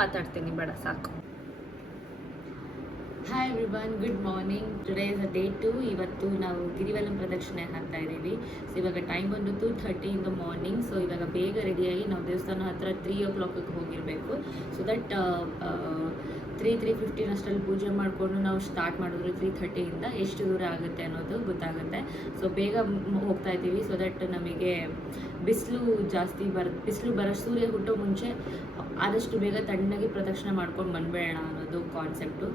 ಮಾತಾಡ್ತೀನಿ, ಬೇಡ ಸಾಕು. Hi everyone, good morning. Today is day 2. ಇವತ್ತು ನಾವು ಗಿರಿವಲಂ ಪ್ರದಕ್ಷಿಣೆ ಹಾಕ್ತಾ ಇದ್ದೀವಿ. ಸೊ ಇವಾಗ ಟೈಮ್ ಬಂದು 2:30 ಇನ್ ದ ಮಾರ್ನಿಂಗ್. ಸೊ ಇವಾಗ ಬೇಗ ರೆಡಿಯಾಗಿ ನಾವು ದೇವಸ್ಥಾನ ಹತ್ರ 3 o'clock ಹೋಗಿರಬೇಕು. ಸೊ ದಟ್ 3:15 ಅಷ್ಟರಲ್ಲಿ ಪೂಜೆ ಮಾಡಿಕೊಂಡು ನಾವು ಸ್ಟಾರ್ಟ್ ಮಾಡಿದ್ರು 3:30ಇಂದ ಎಷ್ಟು ದೂರ ಆಗುತ್ತೆ ಅನ್ನೋದು ಗೊತ್ತಾಗುತ್ತೆ. ಸೊ ಬೇಗ ಹೋಗ್ತಾ ಇದ್ದೀವಿ. ಸೊ ದಟ್ ನಮಗೆ ಬಿಸಿಲು ಜಾಸ್ತಿ ಬಿಸಿಲು ಬರೋ ಸೂರ್ಯ ಹುಟ್ಟೋ ಮುಂಚೆ ಆದಷ್ಟು ಬೇಗ ತಣ್ಣಗೆ ಪ್ರದಕ್ಷಿಣೆ ಮಾಡ್ಕೊಂಡು ಬಂದ್ಬೇಡ ಅನ್ನೋದು ಕಾನ್ಸೆಪ್ಟು.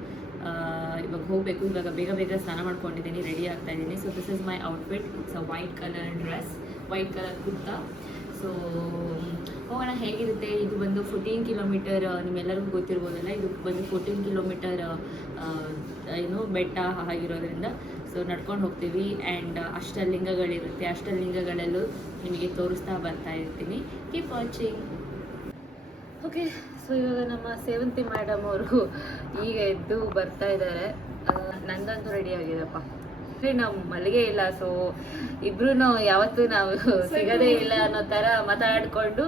ಇವಾಗ ಹೋಗಬೇಕು. ಇವಾಗ ಬೇಗ ಬೇಗ ಸ್ನಾನ ಮಾಡ್ಕೊಂಡಿದ್ದೀನಿ, ರೆಡಿ ಆಗ್ತಾ ಇದ್ದೀನಿ. So this is my outfit. It's a white colour dress, white colour kurta. So ಹೋಗೋಣ ಹೇಗಿರುತ್ತೆ. ಇದು ಬಂದು 14 ಕಿಲೋಮೀಟರ್, ನಿಮ್ಮೆಲ್ಲರಿಗೂ ಗೊತ್ತಿರ್ಬೋದಲ್ಲ, ಇದು ಬಂದು 14 ಕಿಲೋಮೀಟರ್ ಬೆಟ್ಟ ಆಗಿರೋದ್ರಿಂದ ಸೊ ನಡ್ಕೊಂಡು ಹೋಗ್ತೀವಿ. ಆ್ಯಂಡ್ ಅಷ್ಟಲಿಂಗಗಳಿರುತ್ತೆ, ಅಷ್ಟಲಿಂಗಗಳಲ್ಲೂ ನಿಮಗೆ ತೋರಿಸ್ತಾ ಬರ್ತಾ ಇರ್ತೀನಿ. Keep watching. ಓಕೆ, ಸೊ ಇವಾಗ ನಮ್ಮ ಸೇವಂತಿ ಮೇಡಮ್ ಅವರು ಈಗ ಎದ್ದು ಬರ್ತಾ ಇದ್ದಾರೆ. ನಂದಂತೂ ರೆಡಿ ಆಗಿದೆಪ್ಪ. ನಾವು ಮಲ್ಲಿಗೆ ಇಲ್ಲ, ಸೊ ಇಬ್ರು ಯಾವತ್ತೂ ನಾವು ಸಿಗೋದೇ ಇಲ್ಲ ಅನ್ನೋ ಥರ ಮಾತಾಡಿಕೊಂಡು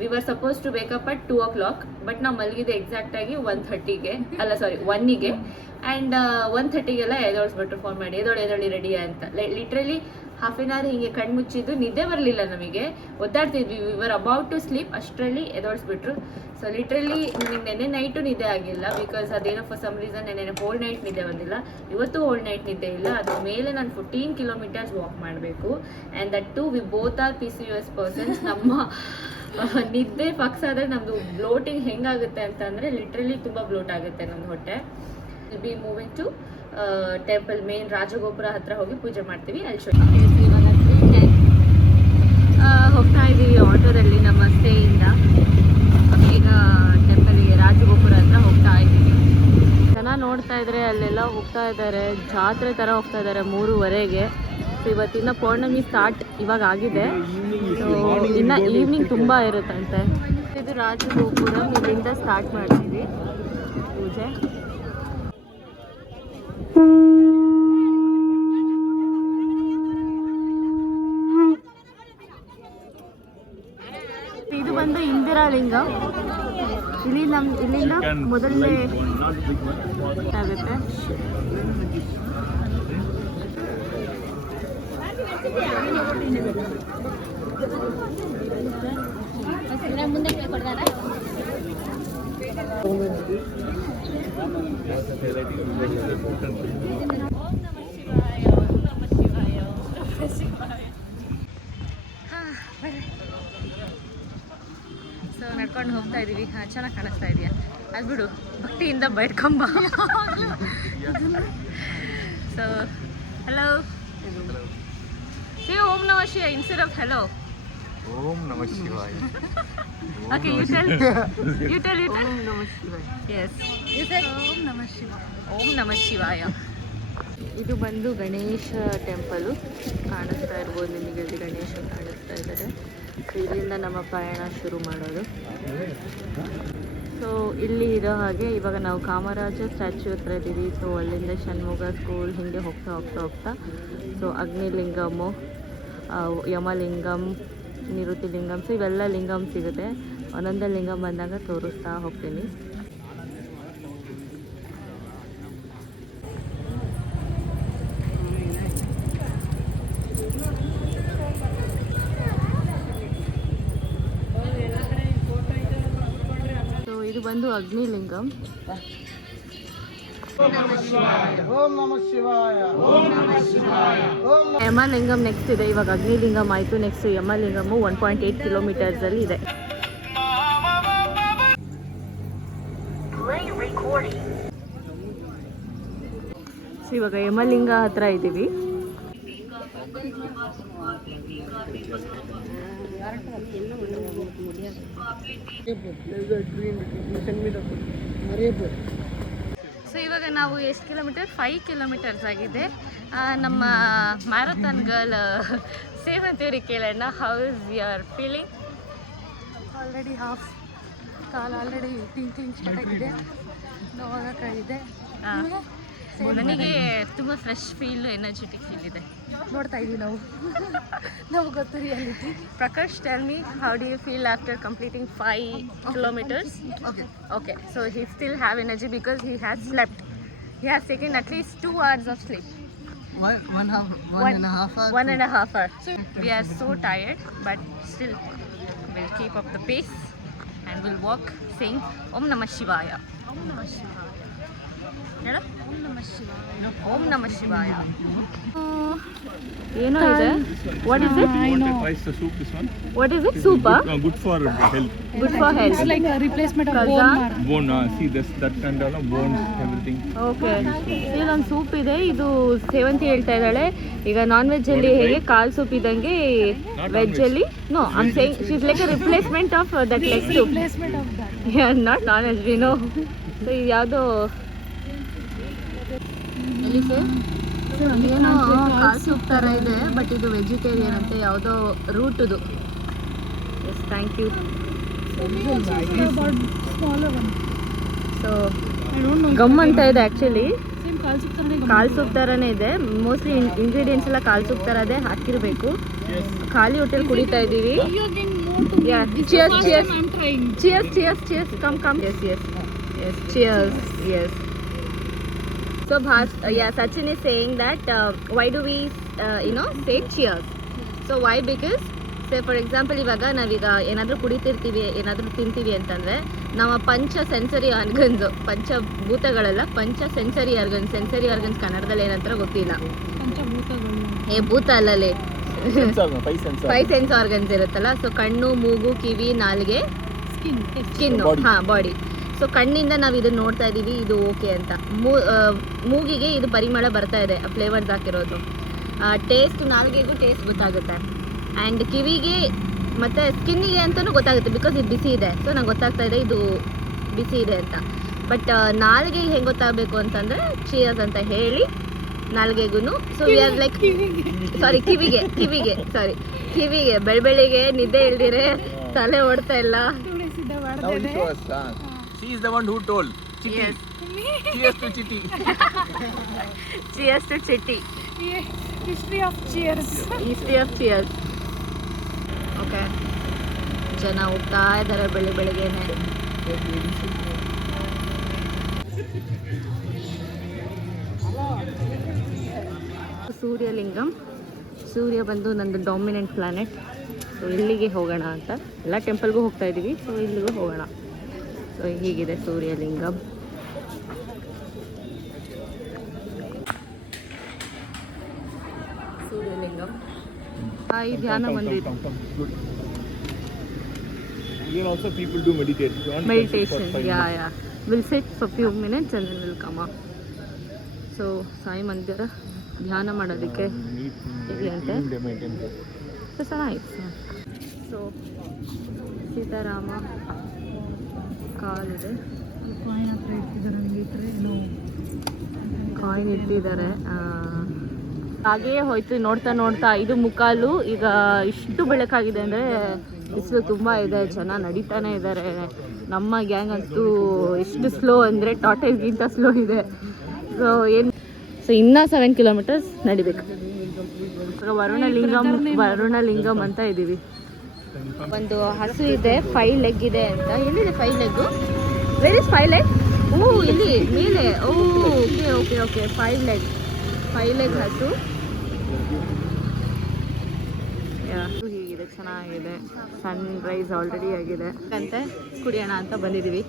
we were suppose to wake up at 2 o'clock, but ನಾವು ಮಲಗಿದೆ ಎಕ್ಸಾಕ್ಟಾಗಿ 1:30ಗೆ, ಅಲ್ಲ ಸಾರಿ 1ಗೆ. ಆ್ಯಂಡ್ 1:30ಗೆಲ್ಲ ಎದೋಳಿಸ್ಬಿಟ್ರು ಫೋನ್ ಮಾಡಿ, ಎದೊಳಿ ರೆಡಿ ಅಂತ. ಲಿಟ್ರಲಿ ಹಾಫ್ ಆನ್ ಅವರ್ ಹಿಂಗೆ ಕಣ್ಣು ಮುಚ್ಚಿದ್ದು, ನಿದ್ದೆ ಬರಲಿಲ್ಲ ನಮಗೆ, ಒದ್ದಾಡ್ತಿದ್ವಿ. We were about to sleep, ಅಷ್ಟರಲ್ಲಿ ಎದೋಳಿಸ್ಬಿಟ್ರು. ಸೊ ಲಿಟ್ರಲಿ ನಿಮಗೆ ನೆನ್ನೆ ನೈಟು ನಿದ್ದೆ ಆಗಿಲ್ಲ, ಬಿಕಾಸ್ ಅದೇನೋ ಫಾರ್ ಸಮ್ ರೀಸನ್ ನೆನ್ನೆ ಹೋಲ್ ನೈಟ್ ನಿದ್ದೆ ಬಂದಿಲ್ಲ. ಇವತ್ತು ಹೋಲ್ ನೈಟ್ ನಿದ್ದೆ ಇಲ್ಲ. ಅದ್ರ ಮೇಲೆ ನಾನು 14 kilometers ವಾಕ್ ಮಾಡಬೇಕು. And that too we both are PCOS persons. ನಮ್ಮ ನಿದ್ದೆ ಫಕ್ಸ್ ಆದರೆ ನಮ್ಮದು ಬ್ಲೋಟಿಂಗ್ ಹೆಂಗಾಗುತ್ತೆ ಅಂತಂದರೆ ಲಿಟ್ರಲಿ ತುಂಬ ಬ್ಲೋಟ್ ಆಗುತ್ತೆ ನಮ್ಮದು ಹೊಟ್ಟೆ. Will be moving to temple, main ರಾಜಗೋಪುರ ಹತ್ರ ಹೋಗಿ ಪೂಜೆ ಮಾಡ್ತೀವಿ. ಅಲ್ಲಿ ಇವಾಗ 3:10 ಹೋಗ್ತಾ ಇದ್ದೀವಿ ಆಟೋದಲ್ಲಿ ನಮ್ಮ ಸ್ಟೇಯಿಂದ. ಈಗ ಟೆಂಪಲ್ಗೆ ರಾಜಗೋಪುರ ಹತ್ರ ಹೋಗ್ತಾ ಇದ್ದೀವಿ. ಜನ ನೋಡ್ತಾ ಇದ್ರೆ ಅಲ್ಲೆಲ್ಲ ಹೋಗ್ತಾ ಇದ್ದಾರೆ, ಜಾತ್ರೆ ಥರ ಹೋಗ್ತಾ ಇದ್ದಾರೆ 3:15ಗೆ. ಸೊ ಇವತ್ತಿನ ಪೌರ್ಣಮಿ ಸ್ಟಾರ್ಟ್ ಇವಾಗ ಆಗಿದೆ. ಸೊ ಇನ್ನು ಈವ್ನಿಂಗ್ ತುಂಬ ಇರುತ್ತಂತೆ. ಇದು ರಾಜಗೋಪುರ, ಇಲ್ಲಿಂದ ಸ್ಟಾರ್ಟ್ ಮಾಡ್ತೀವಿ ಪೂಜೆ. ಇದು ಬಂದು ಇಂದಿರಾ ಲಿಂಗ. ಇಲ್ಲಿಂದ ಮೊದಲನೇ ಆಗುತ್ತೆ. ಮುಂದೆ ಕೊಡ್ತಾರ. ಸೊ ನಡ್ಕೊಂಡು ಹೋಗ್ತಾ ಇದ್ದೀವಿ. ಚೆನ್ನಾಗಿ ಕಾಣಿಸ್ತಾ ಇದೆಯಾ? ಅದು ಬಿಡು, ಭಕ್ತಿಯಿಂದ ಬೈಟ್ಕೊಂಬ. So hello, say Om Namah Shivaya instead of hello. Om Namah Shivaya. Okay, you tell. Om Namah Shivaya. Yes. You said Om Namah Shivaya. Om Namah Shivaya. ಇದು ಬಂದು ಗಣೇಶ ಟೆಂಪಲು. ಕಾಣಿಸ್ತಾ ಇರ್ಬೋದು ನಿಮಗೆ, ಇಲ್ಲಿ ಗಣೇಶ ಕಾಣಿಸ್ತಾ ಇದ್ದಾರೆ. ಸೊ ಇಲ್ಲಿಂದ ನಮ್ಮ ಪ್ರಯಾಣ ಶುರು ಮಾಡೋದು. ಸೊ ಇಲ್ಲಿ ಇರೋ ಹಾಗೆ ಇವಾಗ ನಾವು ಕಾಮರಾಜ ಸ್ಟ್ಯಾಚ್ಯೂ ಹತ್ರ ಇದ್ದೀವಿ. ಸೊ ಅಲ್ಲಿಂದ ಷಣ್ಮುಗ ಸ್ಕೂಲ್ ಹಿಂಗೆ ಹೋಗ್ತಾ ಸೊ ಅಗ್ನಿಲಿಂಗಮ್ಮು, ಯಮಲಿಂಗಂ, ನಿರುತಿ ಲಿಂಗಂ, ಸೊ ಇವೆಲ್ಲ ಲಿಂಗಂ ಸಿಗುತ್ತೆ. ಒಂದೊಂದೇ ಲಿಂಗಂ ಬಂದಾಗ ತೋರಿಸ್ತಾ ಹೋಗ್ತೀನಿ. ಸೊ ಇದು ಬಂದು ಅಗ್ನಿಲಿಂಗಂ. ಯಮಲಿಂಗಂ ನೆಕ್ಸ್ಟ್ ಇದೆ. ಇವಾಗ ಅಗ್ನಿಲಿಂಗಂ ಆಯಿತು, ನೆಕ್ಸ್ಟ್ ಯಮಲಿಂಗಮ್ಮು 1.8 kilometers ಇದೆ. ಸೊ ಇವಾಗ ಯಮಲಿಂಗ ಹತ್ರ ಇದ್ದೀವಿ. ಸೊ ಇವಾಗ ನಾವು ಎಷ್ಟು ಕಿಲೋಮೀಟರ್? 5 kilometers ಆಗಿದೆ. ನಮ್ಮ ಮ್ಯಾರಥಾನ್ ಗರ್ಲ್ ಸೇವಂತಿಯವ್ರಿಗೆ ಕೇಳೋಣ, how is your feeling? Already half call already tinkling start ಆಗಿದೆ, ನೋವಾಗಕ್ಕಾಗಿದೆ. ನನಗೆ ತುಂಬ ಫ್ರೆಶ್ ಫೀಲ್ ಎನರ್ಜೆಟಿಕ್ ಫೀಲ್ ಇದೆ. ನೋಡ್ತಾ ಇದೀವಿ ನಾವು. ನಮ್ಗೆ ಗೊತ್ತು reality. Prakash, tell me, how do you feel after completing 5 kilometers? Okay, so he still have energy because he has slept. He has taken at least 2 hours of sleep. One and a half hour. 1.5 hours. We are so tired, but still we'll keep up the pace and we'll walk saying Om Namah Shivaya. Om Namah Shivaya. ಹೇಳ? Om Namah Shivaya. Om Namah Shivaya. ಏನೋ ಇದೆ. What is it? I know. Twice the soup, this one. What is it? Soup? Good for health. Good for health. It's like a replacement of Kaza. bone marrow. Bone, see that kind of bones, everything. Okay, ಇಲ್ಲೊಂದು soup ಇದೆ. ಇದು ಸೇವಂತಿ ಹೇಳ್ತಾ ಇದ್ದಾಳೆ. ಈಗ ನಾನ್ veg ಅಲ್ಲಿ ಹೇಗೆ ಕಾಲ್ soup ಇದ್ದಂಗೆ ವೆಜ್ ಅಲ್ಲಿ no I am saying she is like a replacement of that leg soup. Replacement of that. Not non veg we know. So ಇದು ಯಾವುದೋ ಏನೋ ಕಾಲ್ ಸೂಪ್ ಥರ ಇದೆ, ಬಟ್ ಇದು ವೆಜಿಟೇರಿಯನ್ ಅಂತೆ, ಯಾವುದೋ ರೂಟದು. Yes, thank you. About smaller one. So I don't know. Gum ಅಂತ ಇದೆ ಆ್ಯಕ್ಚುಲಿ. Same ಕಾಲ್ ಸೂಪ್ ಥರನೇ ಗಮ್. ಕಾಲ್ ಸೂಪ್ ಥರನೇ ಇದೆ. ಮೋಸ್ಟ್ಲಿ ಇಂಗ್ರೀಡಿಯೆಂಟ್ಸ್ ಎಲ್ಲ ಕಾಲ್ ಸೂಪ್ ಥರದೇ ಹಾಕಿರಬೇಕು. ಖಾಲಿ ಹೊಟ್ಟೆಲಿ ಕುಡಿತಾ ಇದ್ದೀವಿ. You are getting more to me. Yeah. This Cheers, is cheers. I'm trying. Cheers. Come. Yes. Cheers. Yes. So Sachin is saying that why do we say cheers? So why? Because say for example ಇವಾಗ ನಾವೀಗ ಏನಾದರೂ ಕುಡಿತಿರ್ತೀವಿ, ಏನಾದರೂ ತಿಂತೀವಿ ಅಂತಂದರೆ ನಮ್ಮ ಪಂಚ sensory organs, ಪಂಚಭೂತಗಳೆಲ್ಲ ಪಂಚ sensory organs ಕನ್ನಡದಲ್ಲಿ ಏನಂತಾರೆ ಗೊತ್ತಿಲ್ಲ. ಪಂಚಭೂತಗಳು. ಭೂತ ಅಲ್ಲಲ್ಲಿ Five sensors. 5 ಸೆನ್ಸ್ ಆರ್ಗನ್ಸ್ ಇರುತ್ತಲ್ಲ. ಸೊ ಕಣ್ಣು, ಮೂಗು, ಕಿವಿ, ನಾಲಿಗೆ, ಸ್ಕಿನ್, ಬಾಡಿ. ಸೊ ಕಣ್ಣಿಂದ ನಾವು ಇದನ್ನ ನೋಡ್ತಾ ಇದ್ದೀವಿ, ಇದು ಓಕೆ ಅಂತ. ಮೂಗಿಗೆ ಇದು ಪರಿಮಳ ಬರ್ತಾ ಇದೆ, ಫ್ಲೇವರ್ಸ್ ಹಾಕಿರೋದು. ಟೇಸ್ಟ್, ನಾಲಿಗೆಗೂ ಟೇಸ್ಟ್ ಗೊತ್ತಾಗುತ್ತೆ. ಆ್ಯಂಡ್ ಕಿವಿಗೆ ಮತ್ತು ಸ್ಕಿನ್ನಿಗೆ ಅಂತಲೂ ಗೊತ್ತಾಗುತ್ತೆ, ಬಿಕಾಸ್ ಇದು ಬಿಸಿ ಇದೆ. ಸೊ ನಂಗೆ ಗೊತ್ತಾಗ್ತಾ ಇದೆ ಇದು ಬಿಸಿ ಇದೆ ಅಂತ. ಬಟ್ ನಾಲಿಗೆಗೆ ಹೆಂಗೆ ಗೊತ್ತಾಗಬೇಕು ಅಂತಂದರೆ ಚಿಯರ್ಸ್ ಅಂತ ಹೇಳಿ ನಾಲ್ಗೆಗೂ. ಸೊ ವಿ ಆರ್ ಲೈಕ್ ಸಾರಿ ಕಿವಿಗೆ ಬೆಳಬೆಳಿಗ್ಗೆ ನಿದ್ದೆ ಇಲ್ದಿರೆ ತಲೆ ಓಡ್ತಾ ಇಲ್ಲ. Now you show us. She is the one who told. Chitti. Yes. Cheers to Chitti. Cheers to Chitti. History of cheers. Okay, ಜನ ಹೋಗ್ತಾ ಇದ್ದಾರೆ ಬೆಳಿಗ್ಗೆನೆ. ಸೂರ್ಯಲಿಂಗಂ. ಸೂರ್ಯ ಬಂದು ನಂದು ಡಾಮಿನೆಂಟ್ ಪ್ಲಾನೆಟ್. ಸೊ ಇಲ್ಲಿಗೆ ಹೋಗೋಣ ಅಂತ, ಎಲ್ಲ ಟೆಂಪಲ್ಗೂ ಹೋಗ್ತಾ ಇದ್ದೀವಿ. ಸೊ ಇಲ್ಲಿಗೂ ಹೋಗೋಣ. ಸೊ ಹೀಗಿದೆ ಸೂರ್ಯಲಿಂಗಂ. ಈ ಧ್ಯಾನ ಮಂದಿರ. Good. Here also people do meditate. Meditation. Yeah. We'll sit for few minutes and then we'll come up. So Sai ಮಂದಿರ ಧ್ಯಾನ ಮಾಡೋದಕ್ಕೆ ಇದೆ ಅಂತೆ. ಸೊ ಚೆನ್ನಾಗಿತ್ತು. ಸೊ ಸೀತಾರಾಮ ಕಾಲಿದೆ, ಕಾಯಿನ್ ಹತ್ರ ಇಟ್ಟಿದ್ದಾರೆ. ನನಗೆ ಈ ಕಡೆ ಕಾಯಿನ್ ಇಟ್ಟಿದ್ದಾರೆ. ಹಾಗೆಯೇ ಹೋಯ್ತು ನೋಡ್ತಾ ಇದು ಮುಕ್ಕಾಲು. ಈಗ ಇಷ್ಟು ಬೆಳಕಾಗಿದೆ ಅಂದರೆ ಬಿಸಿಲು ತುಂಬ ಇದೆ, ಜನ ನಡೀತಾನೆ ಇದ್ದಾರೆ. ನಮ್ಮ ಗ್ಯಾಂಗ್ ಅಂತೂ ಎಷ್ಟು ಸ್ಲೋ ಅಂದರೆ ಟಾಟೈಸ್ಗಿಂತ ಸ್ಲೋ ಇದೆ. ಸೊ ಇನ್ನೂ 7 ಕಿಲೋಮೀಟರ್ಸ್ ನಡಿಬೇಕು. ವರುಣಲಿಂಗಂ ಅಂತ ಇದ್ದೀವಿ. ಒಂದು ಹಸು ಇದೆ, 5 ಲೆಗ್ ಇದೆ ಅಂತ. ಎಲ್ಲಿದೆ 5 ಲೆಗ್ಗು? Where is 5 leg? ಓ ಇಲ್ಲಿ ಮೇಲೆ. ಓಕೆ 5 ಲೆಗ್ ಹಸು. ಹೀಗಿದೆ, ಚೆನ್ನಾಗಿದೆ. ಸನ್ ರೈಸ್ ಆಲ್ರೆಡಿ ಆಗಿದೆ ಅಂತೆ. ಕುಡಿಯೋಣ ಅಂತ ಬಂದಿದ್ದೀವಿ.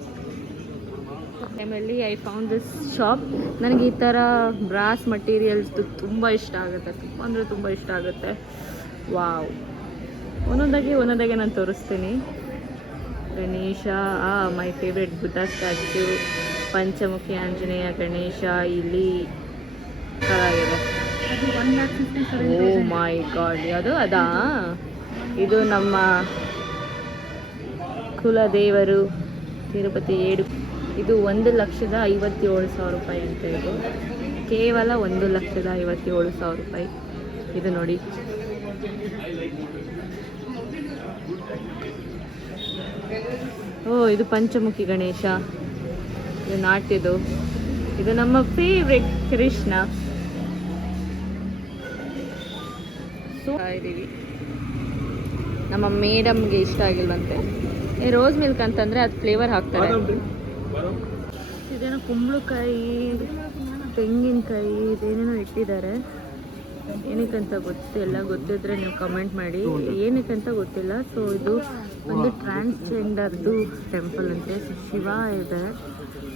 ಟೈಮಲ್ಲಿ ಐ ಫೌಂಡ್ ದಿಸ್ ಶಾಪ್. ನನಗೆ ಈ ಥರ ಬ್ರಾಸ್ ಮಟೀರಿಯಲ್ಸ್ ತುಂಬ ಇಷ್ಟ ಆಗುತ್ತೆ, ತುಂಬ ಇಷ್ಟ ಆಗುತ್ತೆ. ವಾವ್, ಒಂದೊಂದಾಗೆ ನಾನು ತೋರಿಸ್ತೀನಿ. Ganesha, my favourite Buddha statue, Panchamukhi Anjaneya, Ganesha ಇಲ್ಲಿ ಚೆನ್ನಾಗಿದೆ. ಓ ಮೈ ಗಾಡ್, ಯಾವುದು ಅದಾ? ಇದು ನಮ್ಮ ಕುಲದೇವರು ತಿರುಪತಿ ಇದು 1,57,000 ರೂಪಾಯಿ ಅಂತ. ಇದು ಕೇವಲ 1,57,000 ರೂಪಾಯಿ. ಇದು ನೋಡಿ, ಇದು ಪಂಚಮುಖಿ ಗಣೇಶ. ಇದು ನಾಟ್ಯದು. ಇದು ನಮ್ಮ ಫೇವ್ರೆಟ್ ಕೃಷ್ಣ. ಇದೀವಿ. ನಮ್ಮ ಮೇಡಮ್ಗೆ ಇಷ್ಟ ಆಗಿಲ್ವಂತೆ. ರೋಸ್ ಮಿಲ್ಕ್ ಅಂತಂದರೆ ಅದು ಫ್ಲೇವರ್ ಹಾಕ್ತಾರೆ. ಇದೇನೋ ಕುಂಬಳಕಾಯಿ, ತೆಂಗಿನಕಾಯಿ, ಇದೇನೇನೋ ಇಟ್ಟಿದ್ದಾರೆ. ಏನಕ್ಕಂತ ಗೊತ್ತಿಲ್ಲ, ಗೊತ್ತಿದ್ರೆ ನೀವು ಕಮೆಂಟ್ ಮಾಡಿ. ಏನಕ್ಕಂತ ಗೊತ್ತಿಲ್ಲ. ಸೊ ಇದು ಒಂದು ಟ್ರಾನ್ಸ್ಜೆಂಡರ್ದು ಟೆಂಪಲ್ ಅಂತೆ. ಶಿವ ಇದೆ.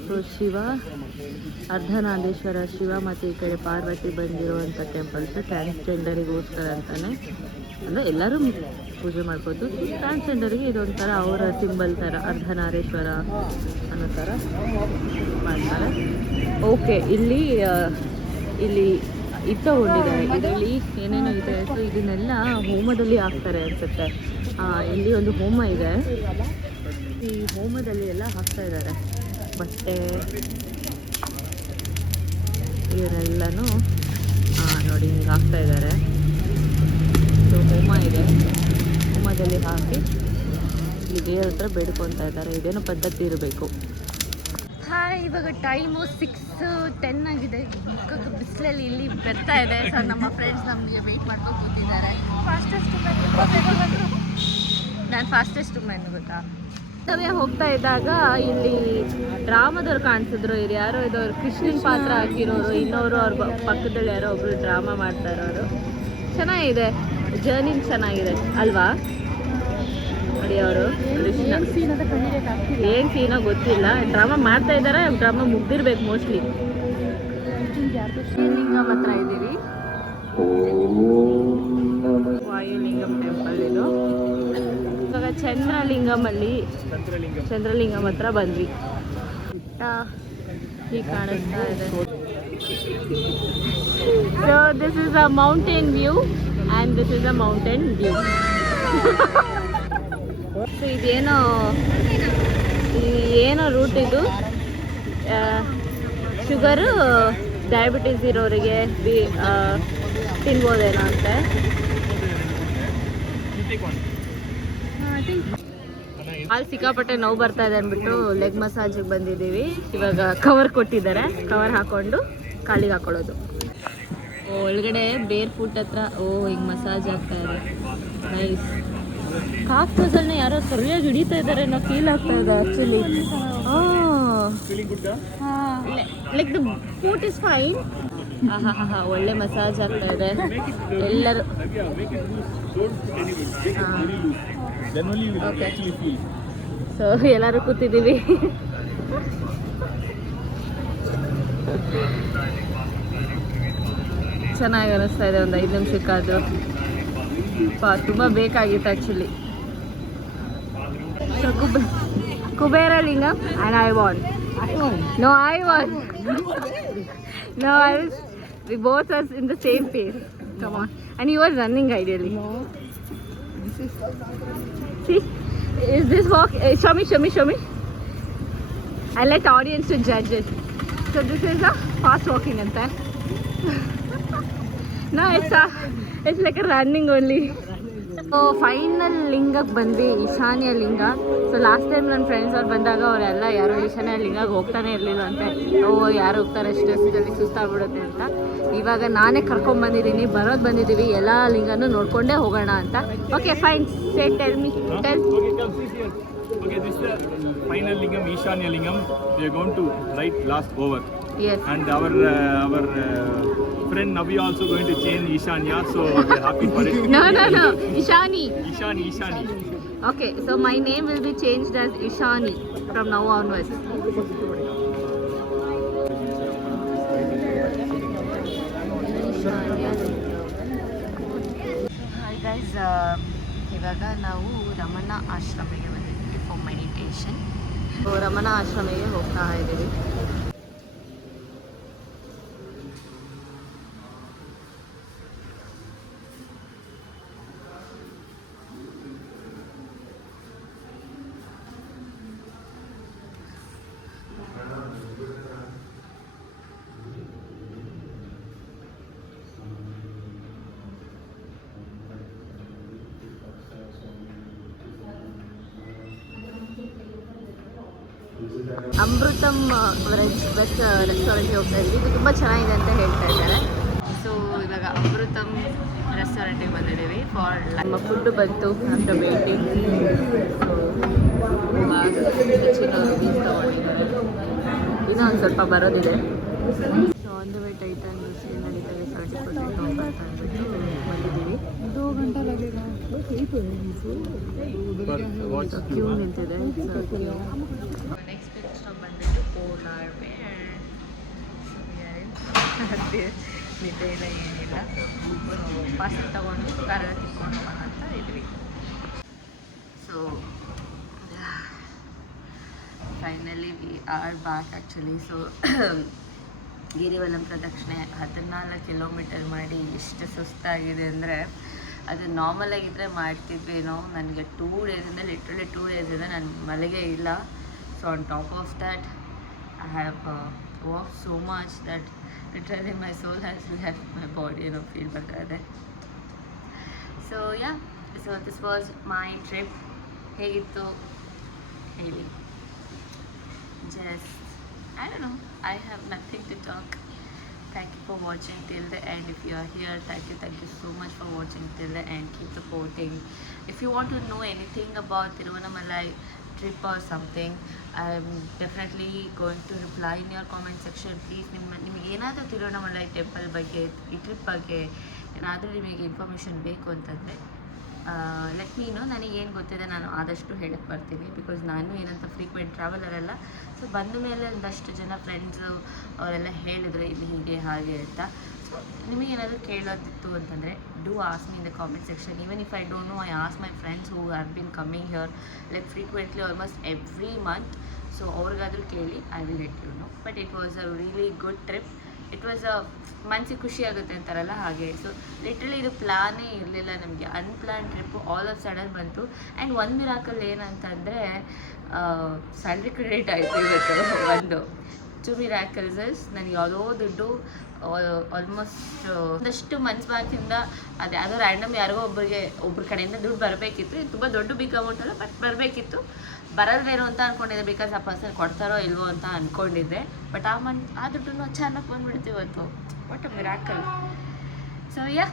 ಸೊ ಶಿವ, ಅರ್ಧನಾದೇಶ್ವರ ಶಿವ ಮತ್ತು ಈ ಕಡೆ ಪಾರ್ವತಿ ಬಂದಿರುವಂಥ ಟೆಂಪಲ್ಸ್ ಟ್ರಾನ್ಸ್ಜೆಂಡರಿಗೋಸ್ಕರ ಅಂತಾನೆ. ಅಂದರೆ ಎಲ್ಲರೂ ಪೂಜೆ ಮಾಡ್ಬೋದು. ಟ್ರಾನ್ಸ್ಜೆಂಡರ್ಗೆ ಇದೊಂಥರ ಅವರ ಸಿಂಬಲ್ ಥರ, ಅರ್ಧನಾರೇಶ್ವರ ಅನ್ನೋ ಥರ ಮಾಡ್ತಾರೆ. ಓಕೆ, ಇಲ್ಲಿ ಇದು ತಗೊಂಡಿದ್ದಾರೆ. ಇದರಲ್ಲಿ ಏನೇನೋ ಇದೆ. ಸೊ ಇದನ್ನೆಲ್ಲ ಹೋಮದಲ್ಲಿ ಹಾಕ್ತಾರೆ ಅನ್ಸುತ್ತೆ. ಇಲ್ಲಿ ಒಂದು ಹೋಮ ಇದೆ. ಈ ಹೋಮದಲ್ಲಿ ಎಲ್ಲ ಹಾಕ್ತಾ ಇದ್ದಾರೆ. ಬಟ್ಟೆ ಇವರೆಲ್ಲನೂ ನೋಡಿ ಹಿಂಗೆ ಹಾಕ್ತಾ ಇದ್ದಾರೆ. ಸೊ ಹೋಮ ಇದೆ. ಹೋಮದಲ್ಲಿ ಹಾಕಿ ಇಲ್ಲಿ ದೇವ್ರ ಹತ್ರ ಬೇಡ್ಕೊತಾ ಇದ್ದಾರೆ. ಇದೇನೋ ಪದ್ಧತಿ ಇರಬೇಕು. ಹಾಯ್, ಇವಾಗ ಟೈಮು 6:10 ಆಗಿದೆ. ಬಿಸಿಲಲ್ಲಿ ಇಲ್ಲಿ ಬರ್ತಾ ಇದೆ. ಸೊ ನಮ್ಮ ಫ್ರೆಂಡ್ಸ್ ನಮಗೆ ವೆಯ್ಟ್ ಮಾಡ್ಕೊಂಡು ಕೂತಿದ್ದಾರೆ. ನಾನು ಫಾಸ್ಟೆಸ್ಟ್ ವುಮೆನ್ ಗೊತ್ತಾ. ನಾವೇ ಹೋಗ್ತಾ ಇದ್ದಾಗ ಇಲ್ಲಿ ಡ್ರಾಮಾದವ್ರು ಕಾಣಿಸಿದ್ರು. ಇದು ಯಾರೋ ಇದವ್ರು ಕೃಷ್ಣನ್ ಪಾತ್ರ ಹಾಕಿರೋರು, ಇನ್ನೋರು ಅವ್ರ ಪಕ್ಕದಲ್ಲಿ ಯಾರೋ ಒಬ್ರು ಡ್ರಾಮಾ ಮಾಡ್ತಾ ಇರೋರು. ಚೆನ್ನಾಗಿದೆ, ಜರ್ನಿ ಚೆನ್ನಾಗಿದೆ ಅಲ್ವಾ? ನೋಡಿ ಅವರು ಕೃಷ್ಣ ಏನು ಸೀನೋ ಗೊತ್ತಿಲ್ಲ. ಡ್ರಾಮಾ ಮಾಡ್ತಾ ಇದ್ದಾರೆ. Drama ಮುಗ್ದಿರ್ಬೇಕು mostly. ಲಿಂಗಂ ಹತ್ರ ಇದ್ದೀವಿ. ವಾಯುಲಿಂಗಂ ಟೆಂಪಲ್ ಇದು. ಇವಾಗ ಚಂದ್ರಲಿಂಗಂ ಹತ್ರ ಬಂದ್ವಿ. ಹೀಗೆ ಕಾಣಿಸ್ತಾ ಇದೆ. So this is a mountain view and this is a mountain view. So ಏನೋ ರೂಟ್ ಇದು. ಶುಗರು, ಡಯಾಬಿಟೀಸ್ ಇರೋರಿಗೆ ತಿನ್ಬೋದೇನೋ ಅಂತೆ. ಅಲ್ಲಿ ಸಿಕ್ಕಾಪಟ್ಟೆ ನೋವು ಬರ್ತಾ ಇದೆ ಅಂದ್ಬಿಟ್ಟು ಲೆಗ್ ಮಸಾಜಿಗೆ ಬಂದಿದ್ದೀವಿ. ಇವಾಗ ಕವರ್ ಕೊಟ್ಟಿದ್ದಾರೆ. ಕವರ್ ಹಾಕೊಂಡು ಕಾಲಿಗೆ ಹಾಕೊಳ್ಳೋದು. ಒಳಗಡೆ ಬೇರ್ ಫುಟ್ ಹತ್ರ ಹಿಂಗೆ ಮಸಾಜ್ ಆಗ್ತಾ ಇದೆ. ನೈಸ್. ಕಾಫ್ ಮಸಲ್ನ ಯಾರೋ ಸರಿಯಾಗಿ ಹಿಡಿತಾ ಇದ್ದಾರೆ ಅನ್ನೋ ಫೀಲ್ ಆಗ್ತಾ ಇದೆ actually. Like the foot is fine. ಒಳ್ಳೆ ಮಸಾಜ್ ಆಗ್ತಾ ಇದೆ. ಎಲ್ಲರೂ ಸೊ ಎಲ್ಲರೂ ಕೂತಿದ್ದೀವಿ. ಚೆನ್ನಾಗಿ ಅನಿಸ್ತಾ ಇದೆ. ಒಂದು 5 ನಿಮಿಷಕ್ಕಾದ್ರು ತುಂಬ ಬೇಕಾಗಿತ್ತು actually. So Kubera Lingam and I won. No, I won. No, we both are in the same pace. Come on. And you were running ideally. No. This is... See? Is this walk? Show me. I let audience to judge it. So this is a fast walking anta. No, it's like a running only. So final ಲಿಂಗಕ್ಕೆ ಬಂದ್ವಿ, Eshanya Linga. So last time ನನ್ನ friends ಅವ್ರು ಬಂದಾಗ ಅವರೆಲ್ಲ ಯಾರೋ ಈಶಾನ್ಯ ಲಿಂಗಕ್ಕೆ ಹೋಗ್ತಾನೆ ಇರಲಿಲ್ಲ ಅಂತೆ. ಯಾರು ಹೋಗ್ತಾರೆ ಅಷ್ಟೊತ್ತಲ್ಲಿ ಸುಸ್ತಾಗ್ಬಿಡುತ್ತೆ ಅಂತ. ಇವಾಗ ನಾನೇ ಕರ್ಕೊಂಡ್ಬಂದಿದ್ದೀನಿ, ಬಂದಿದ್ದೀವಿ. ಎಲ್ಲ ಲಿಂಗನೂ ನೋಡ್ಕೊಂಡೇ ಹೋಗೋಣ ಅಂತ. Okay fine. Tell. Okay, this is the final lingam, Ishanya lingam. We are going to write last over. Yes. And our friend Navi also going to change Ishanya, so we are happy for it. No. Ishani. Okay, so my name will be changed as Ishani from now onwards. Hi guys, ಇವಾಗ ನಾವು ರಮಣ ಆಶ್ರಮಕ್ಕೆ ಬಂದಿದ್ದೀವಿ for meditation. Ramana ಆಶ್ರಮಕ್ಕೆ ಹೋಗ್ತಾ ಇದ್ದೀವಿ. Amrutam veg ರೆಸ್ಟೋರೆಂಟ್ಗೆ ಹೋಗ್ತಾ ಇದ್ವಿ. ಇದು ತುಂಬ ಚೆನ್ನಾಗಿದೆ ಅಂತ ಹೇಳ್ತಾ ಇದ್ದಾರೆ. ಸೊ ಇವಾಗ ಅಮೃತಮ್ ರೆಸ್ಟೋರೆಂಟಿಗೆ ಬಂದಿದ್ದೀವಿ ಫಾರ್ ನಮ್ಮ ಫುಡ್ ಬಂತು ಆಫ್ಟರ್ ವೇಟಿಂಗ್. ತಗೊಂಡಿದ್ದಾರೆ, ಇನ್ನೂ ಒಂದು ಸ್ವಲ್ಪ ಬರೋದಿದೆ. So on the way Titan sale ನಡೀತಾರೆ, 30% ಆಫರ್ ಅಂದ್ಬಿಟ್ಟು ಬಂದಿದ್ದೀವಿ. 2 घंटा लगेगा. ಕ್ಯೂ ನಿಂತಿದೆ. ನೆಕ್ಸ್ಟ್ ಸ್ಟಾಪ್ ಬಂದ್ಬಿಟ್ಟು ಪೋಲಾರ್ ಬೇರ್. ನಿದ್ದೆ ಇಲ್ಲ ಏನಿಲ್ಲ. ಪಾರ್ಸಲ್ ತೊಗೊಂಡು ಕಾರಲ್ಲಿ ತಿಕ್ಕೊಂಡು ಹೋಗೋಣ ಅಂತ ಇದ್ವಿ. So finally we are back actually. So Girivalam ಪ್ರದಕ್ಷಿಣೆ 14 ಕಿಲೋಮೀಟರ್ ಮಾಡಿ ಎಷ್ಟು ಸುಸ್ತಾಗಿದೆ ಅಂದರೆ, ಅದು ನಾರ್ಮಲ್ ಆಗಿದ್ದರೆ ಮಾಡ್ತಿದ್ವಿ ನಾವು. ನನಗೆ 2 ಡೇಸಿಂದ ಲಿಟ್ರಲಿ 2 ಡೇಸಿಂದ ನಾನು ಮಲಗೇ ಇಲ್ಲ. So on top of that I have walk so much that literally my soul has left my body ಅನ್ನೋ ಫೀಲ್ ಬರ್ತಾ ಇದೆ. So yeah, so this was my trip. ಹೇಗಿತ್ತು ಹೇಳಿ? Just, I don't know, I have nothing to talk. Thank you for watching till the end. If you are here, thank you so much for watching till the end. Keep supporting. If you want to know anything about Tiruvannamalai trip or something, I'm definitely going to reply in your comment section. Please ನಿಮಗೆ ಏನಾದರೂ Tiruvannamalai temple ಬಗ್ಗೆ, ಈ trip ಬಗ್ಗೆ ಏನಾದರೂ ನಿಮಗೆ information ಬೇಕು ಅಂತಂದರೆ let me no. ನನಗೆ ಏನು ಗೊತ್ತಿದೆ ನಾನು ಆದಷ್ಟು ಹೇಳಕ್ಕೆ ಬರ್ತೀನಿ. ಬಿಕಾಸ್ ನಾನು ಏನಂತ ಫ್ರೀಕ್ವೆಂಟ್ ಟ್ರಾವೆಲರೆಲ್ಲ. ಸೊ ಬಂದ ಮೇಲೆ ಒಂದಷ್ಟು ಜನ ಫ್ರೆಂಡ್ಸು ಅವರೆಲ್ಲ ಹೇಳಿದ್ರು ಇಲ್ಲಿ ಹೀಗೆ ಹಾಗೆ ಅಂತ. ಸೊ ನಿಮಗೇನಾದರೂ ಕೇಳೋದಿತ್ತು ಅಂತಂದರೆ do ask me in the comment section. Even if I don't know, I ask my friends who have been coming here like frequently almost every month. So ಅವ್ರಿಗಾದರೂ ಕೇಳಿ, I will let you know. But it was a really good trip. It was a ಮನಸ್ಸಿಗೆ ಖುಷಿ ಆಗುತ್ತೆ ಅಂತಾರಲ್ಲ ಹಾಗೆ. So literally ಇದು ಪ್ಲಾನೇ ಇರಲಿಲ್ಲ ನಮಗೆ, ಅನ್ಪ್ಲಾನ್ ಟ್ರಿಪ್ಪು ಆಲ್ ಆಫ್ ಸಡನ್ ಬಂತು. ಆ್ಯಂಡ್ ಒಂದು ಮಿರಾಕಲ್ ಏನಂತಂದರೆ ಸ್ಯಾಲ್ರಿ ಕ್ರೆಡಿಟ್ ಆಯಿತು ಇವತ್ತು. ಒಂದು 2 ಮಿರಾಕಲ್ಸ್. ನನಗೆ ಯಾವುದೋ ದುಡ್ಡು ಆಲ್ಮೋಸ್ಟ್ ಒಂದಷ್ಟು ಮನ್ಸ್ ಬ್ಯಾಂಕಿಂದ ಅದು ಯಾವುದೋ ರ್ಯಾಂಡಮ್ ಯಾರಿಗೋ ಒಬ್ಬರ ಕಡೆಯಿಂದ ದುಡ್ಡು ಬರಬೇಕಿತ್ತು. ಇದು ತುಂಬ ದೊಡ್ಡ ಬಿಗ್ ಅಮೌಂಟ್ ಅಲ್ಲ, ಬಟ್ ಬರಬೇಕಿತ್ತು. ಬರಲ್ವೇನೋ ಅಂತ ಅಂದ್ಕೊಂಡಿದ್ದೆ, ಬಿಕಾಸ್ ಆ ಪರ್ಸನ್ ಕೊಡ್ತಾರೋ ಇಲ್ವೋ ಅಂತ ಅಂದ್ಕೊಂಡಿದ್ದೆ. ಬಟ್ ಆ ದುಡ್ಡನ್ನು ಅಚಾನಕ್ ಬಂದುಬಿಡ್ತು ಇವತ್ತು. What a miracle. So yeah,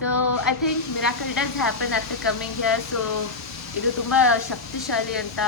so I think miracle does happen after coming here. So ಇದು ತುಂಬ ಶಕ್ತಿಶಾಲಿ ಅಂತ